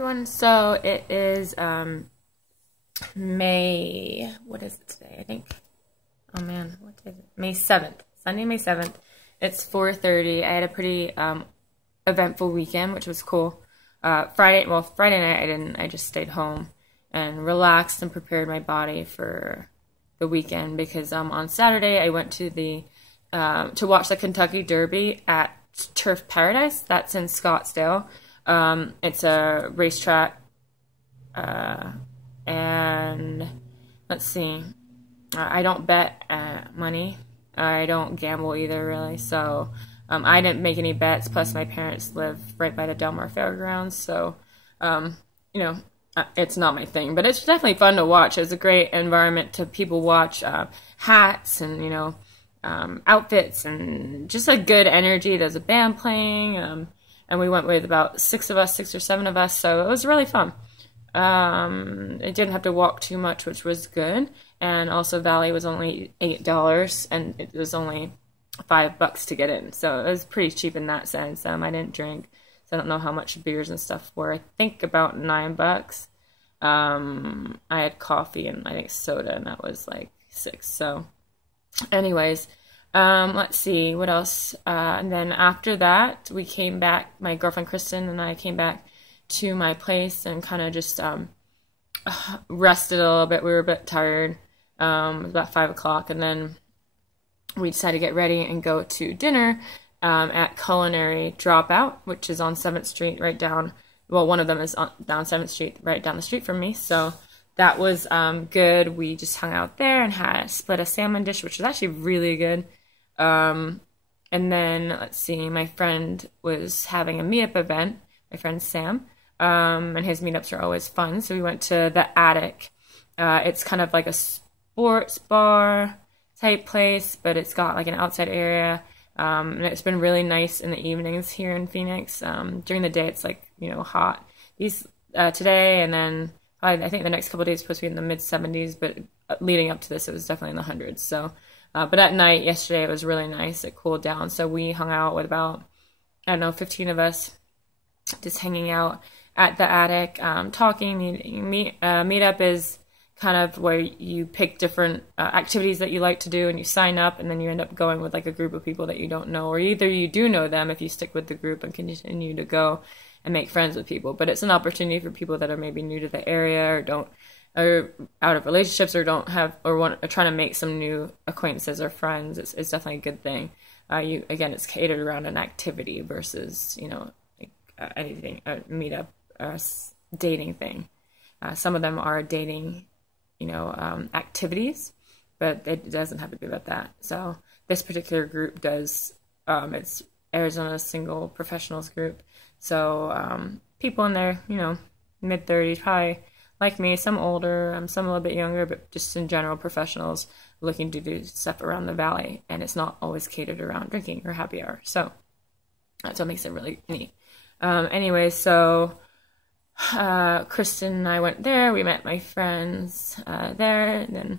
everyone. So it is May, what is it today? I think, oh man, what is it? May 7th, Sunday, May 7th. It's 4:30. I had a pretty eventful weekend, which was cool. Friday night I didn't. I just stayed home and relaxed and prepared my body for the weekend because on Saturday I went to the to watch the Kentucky Derby at Turf Paradise. That's in Scottsdale. It's a racetrack, and let's see, I don't bet money. I don't gamble either, really, so I didn't make any bets, plus my parents live right by the Del Mar Fairgrounds, so, you know, it's not my thing, but it's definitely fun to watch. It's a great environment to people watch, hats and, you know, outfits and just a good energy. There's a band playing, and we went with about 6 or 7 of us, so it was really fun. I didn't have to walk too much, which was good, and also Valley was only $8, and it was only $5 to get in, so it was pretty cheap in that sense. I didn't drink, so I don't know how much beers and stuff were. I think about $9. I had coffee and I think soda, and that was like $6. So anyways, let's see what else. And then after that, we came back. My girlfriend Kristen and I came back to my place and kind of just rested a little bit. We were a bit tired. It was about 5 o'clock, and then we decided to get ready and go to dinner at Culinary Dropout, which is on 7th Street, right down. Well, one of them is down 7th Street, right down the street from me. So that was good. We just hung out there and split a salmon dish, which was actually really good. And then, let's see, my friend was having a meetup event, my friend Sam, and his meetups are always fun. So we went to the Attic. It's kind of like a sports bar type place, but it's got like an outside area. And it's been really nice in the evenings here in Phoenix. During the day, it's like, you know, hot. Today and then I think the next couple of days is supposed to be in the mid-70s, but leading up to this, it was definitely in the hundreds. So, but at night, yesterday, it was really nice. It cooled down. So we hung out with about, I don't know, 15 of us, just hanging out at the Attic, talking. Meetup is kind of where you pick different activities that you like to do, and you sign up, and then you end up going with like a group of people that you don't know, or either you do know them if you stick with the group and continue to go and make friends with people. But it's an opportunity for people that are maybe new to the area or are out of relationships or don't have are trying to make some new acquaintances or friends. It's definitely a good thing. Again, it's catered around an activity versus, you know, like, anything, a meetup or a dating thing. Some of them are dating, you know, activities, but it doesn't have to be about that. So this particular group does, it's Arizona Single Professionals Group. So people in their, you know, mid-30s, probably like me, some older, some a little bit younger, but just in general professionals looking to do stuff around the Valley, and it's not always catered around drinking or happy hour. So that's what makes it really neat. Anyway, so Kristen and I went there. We met my friends there, and then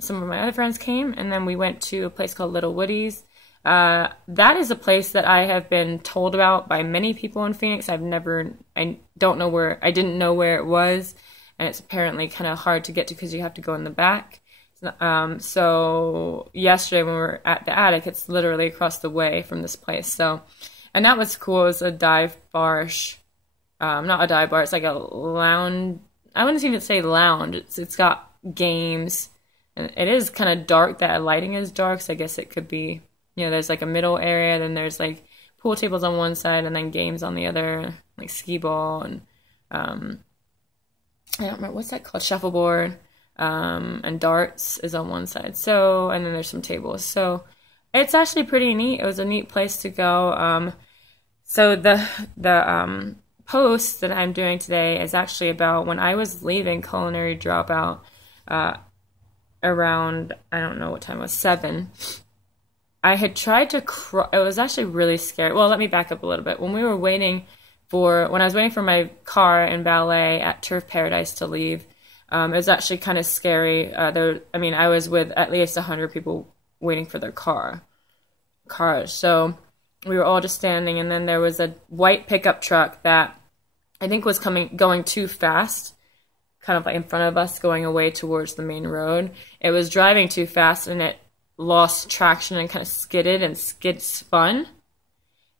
some of my other friends came, and then we went to a place called Little Woody's. That is a place that I have been told about by many people in Phoenix. I didn't know where it was, and it's apparently kind of hard to get to because you have to go in the back. So yesterday when we were at the Attic, it's literally across the way from this place. So, and that was cool. It was a dive bar. Not a dive bar. It's like a lounge. I wouldn't even say lounge. It's got games, and it is kind of dark. That lighting is dark, so I guess it could be, you know, there's like a middle area, then there's like pool tables on one side, and then games on the other, like skee ball and I don't remember what's that called, shuffleboard, and darts is on one side. So, and then there's some tables. So it's actually pretty neat. It was a neat place to go. So the post that I'm doing today is actually about when I was leaving Culinary Dropout around, I don't know what time it was, 7. I had tried to it was actually really scary. Well, let me back up a little bit. When I was waiting for my car in Ballet at Turf Paradise to leave, it was actually kind of scary. I was with at least 100 people waiting for their cars. So we were all just standing, and then there was a white pickup truck that I think was going too fast, kind of like in front of us, going away towards the main road. It was driving too fast, and it lost traction and kind of skidded and spun.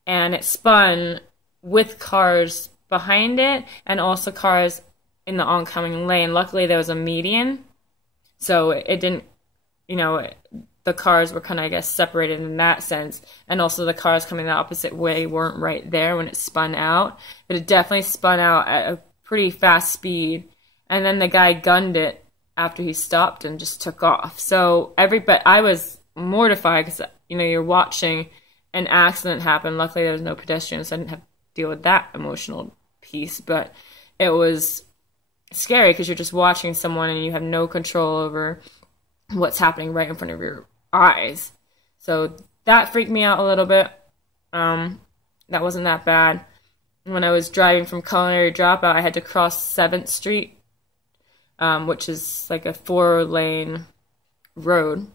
And it spun with cars behind it and also cars in the oncoming lane. Luckily, there was a median, so it didn't, the cars were kind of, I guess, separated in that sense. And also the cars coming the opposite way weren't right there when it spun out. But it definitely spun out at a pretty fast speed. And then the guy gunned it after he stopped and just took off. So but I was mortified because, you're watching an accident happen. Luckily, there was no pedestrians, so I didn't have to deal with that emotional piece. But it was scary because you're just watching someone and you have no control over what's happening right in front of your eyes. So that freaked me out a little bit. That wasn't that bad. When I was driving from Culinary Dropout, I had to cross 7th Street, which is like a 4-lane road.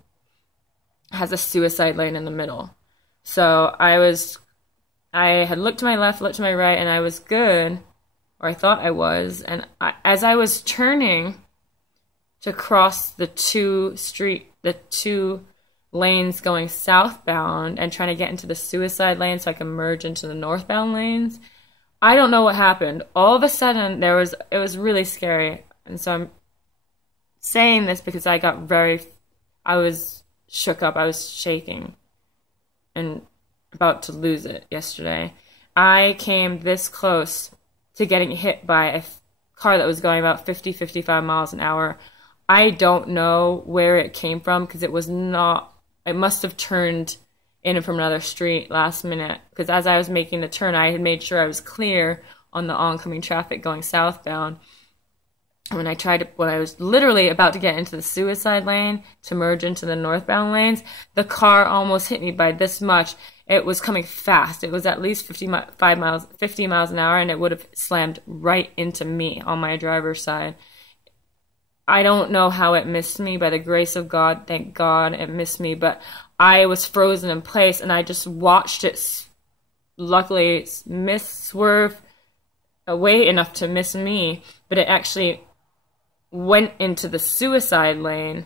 It has a suicide lane in the middle. So I had looked to my left, looked to my right, and I was good, or I thought I was. And as I was turning to cross the two lanes going southbound and trying to get into the suicide lane so I can merge into the northbound lanes, I don't know what happened. All of a sudden, it was really scary. And so I'm saying this because I was shook up. I was shaking and about to lose it yesterday. I came this close to getting hit by a car that was going about 50, 55 miles an hour. I don't know where it came from because it must have turned in from another street last minute, because as I was making the turn, I had made sure I was clear on the oncoming traffic going southbound. When I was literally about to get into the suicide lane to merge into the northbound lanes, the car almost hit me by this much. It was coming fast. It was at least 50 miles an hour, and it would have slammed right into me on my driver's side. I don't know how it missed me. By the grace of God, thank God it missed me, but I was frozen in place, and I just watched it, luckily, swerve away enough to miss me, but it actually went into the suicide lane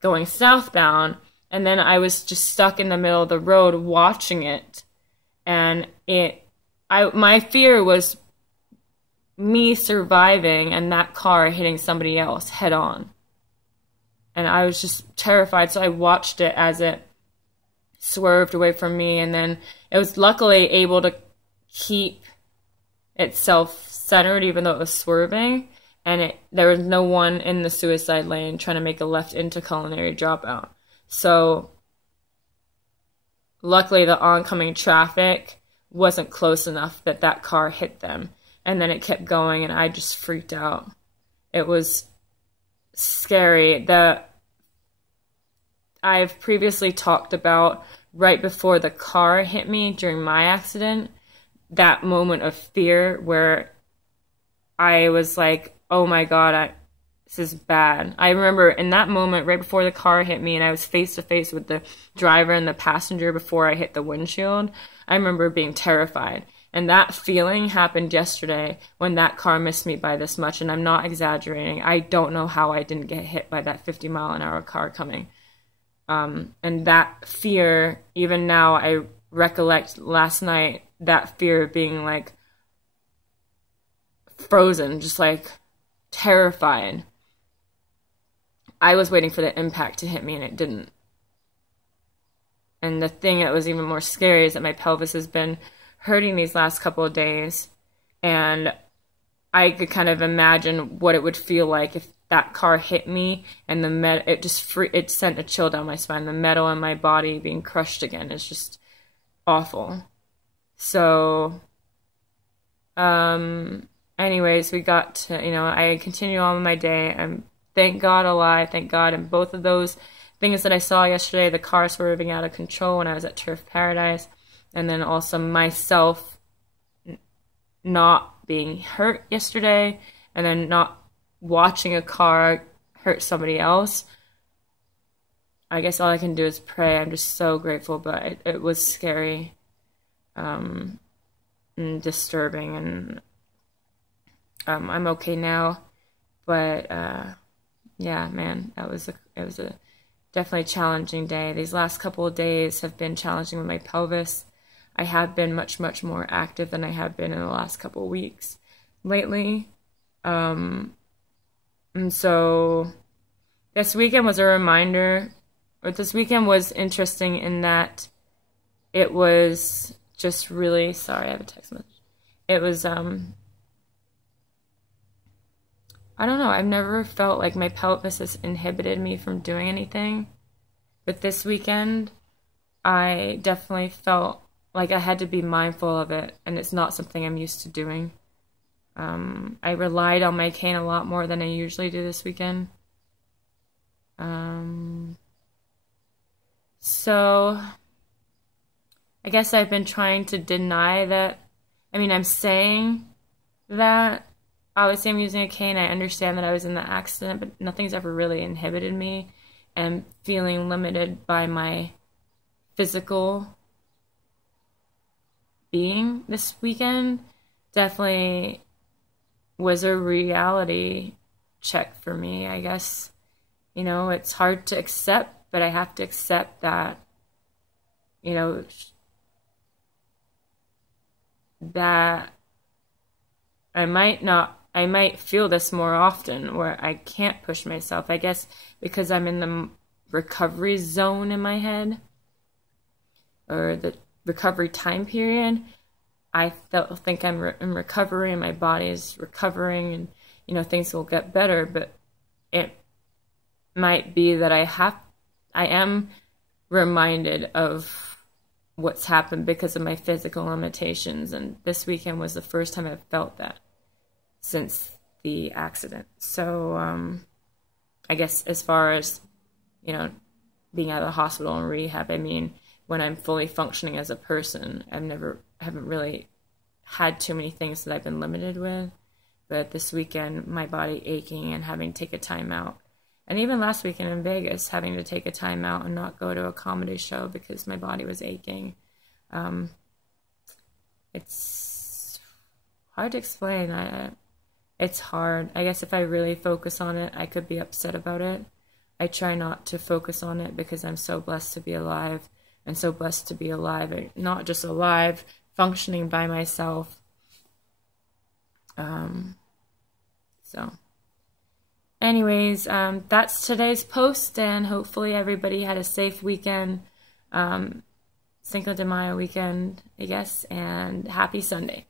going southbound, and then I was just stuck in the middle of the road watching it, and my fear was me surviving and that car hitting somebody else head on. And I was just terrified, so I watched it as it swerved away from me, and then it was luckily able to keep itself centered even though it was swerving, and there was no one in the suicide lane trying to make a left into Culinary Dropout. So luckily the oncoming traffic wasn't close enough that car hit them. And then it kept going, and I just freaked out. It was scary. I've previously talked about right before the car hit me during my accident, that moment of fear where I was like, oh my God, this is bad. I remember in that moment right before the car hit me and I was face to face with the driver and the passenger before I hit the windshield, I remember being terrified. And that feeling happened yesterday when that car missed me by this much, and I'm not exaggerating. I don't know how I didn't get hit by that 50-mile-an-hour car coming. And that fear, even now, I recollect last night, that fear of being, like, frozen, just, like, terrified. I was waiting for the impact to hit me, and it didn't. And the thing that was even more scary is that my pelvis has been hurting these last couple of days, and I could kind of imagine what it would feel like if that car hit me and it sent a chill down my spine. The metal in my body being crushed again is just awful. So anyways, we got to, I continue on with my day. I'm thank God alive, thank God. And both of those things that I saw yesterday, the car swerving out of control when I was at Turf Paradise, and then also myself not being hurt yesterday, and then not watching a car hurt somebody else. I guess all I can do is pray. I'm just so grateful, but it was scary and disturbing, and I'm okay now, but yeah, man, it was a definitely challenging day. These last couple of days have been challenging with my pelvis. I have been much more active than I have been in the last couple of weeks lately. And so this weekend was a reminder, or this weekend was interesting in that it was just really, sorry, I have a text message. It was, I don't know, I've never felt like my pelvis has inhibited me from doing anything. But this weekend, I definitely felt like I had to be mindful of it, and it's not something I'm used to doing. I relied on my cane a lot more than I usually do this weekend. So I guess I've been trying to deny that. I mean, I'm saying that obviously I'm using a cane. I understand that I was in the accident, but nothing's ever really inhibited me. And feeling limited by my physical being this weekend definitely was a reality check for me, I guess. You know, it's hard to accept, but I have to accept that, you know, that I might feel this more often where I can't push myself. I guess because I'm in the recovery zone in my head, or the recovery time period. I think I'm in recovery and my body is recovering, and you know, things will get better, but it might be that I am reminded of what's happened because of my physical limitations, and this weekend was the first time I've felt that since the accident. So I guess as far as, you know, being out of the hospital and rehab, I mean, when I'm fully functioning as a person, haven't really had too many things that I've been limited with. But this weekend, my body aching and having to take a time out. And even last weekend in Vegas, having to take a time out and not go to a comedy show because my body was aching. It's hard to explain. It's hard. I guess if I really focus on it, I could be upset about it. I try not to focus on it because I'm so blessed to be alive, and so blessed to be alive, not just alive, functioning by myself. So anyways, that's today's post, and hopefully everybody had a safe weekend, Cinco de Mayo weekend, I guess, and happy Sunday.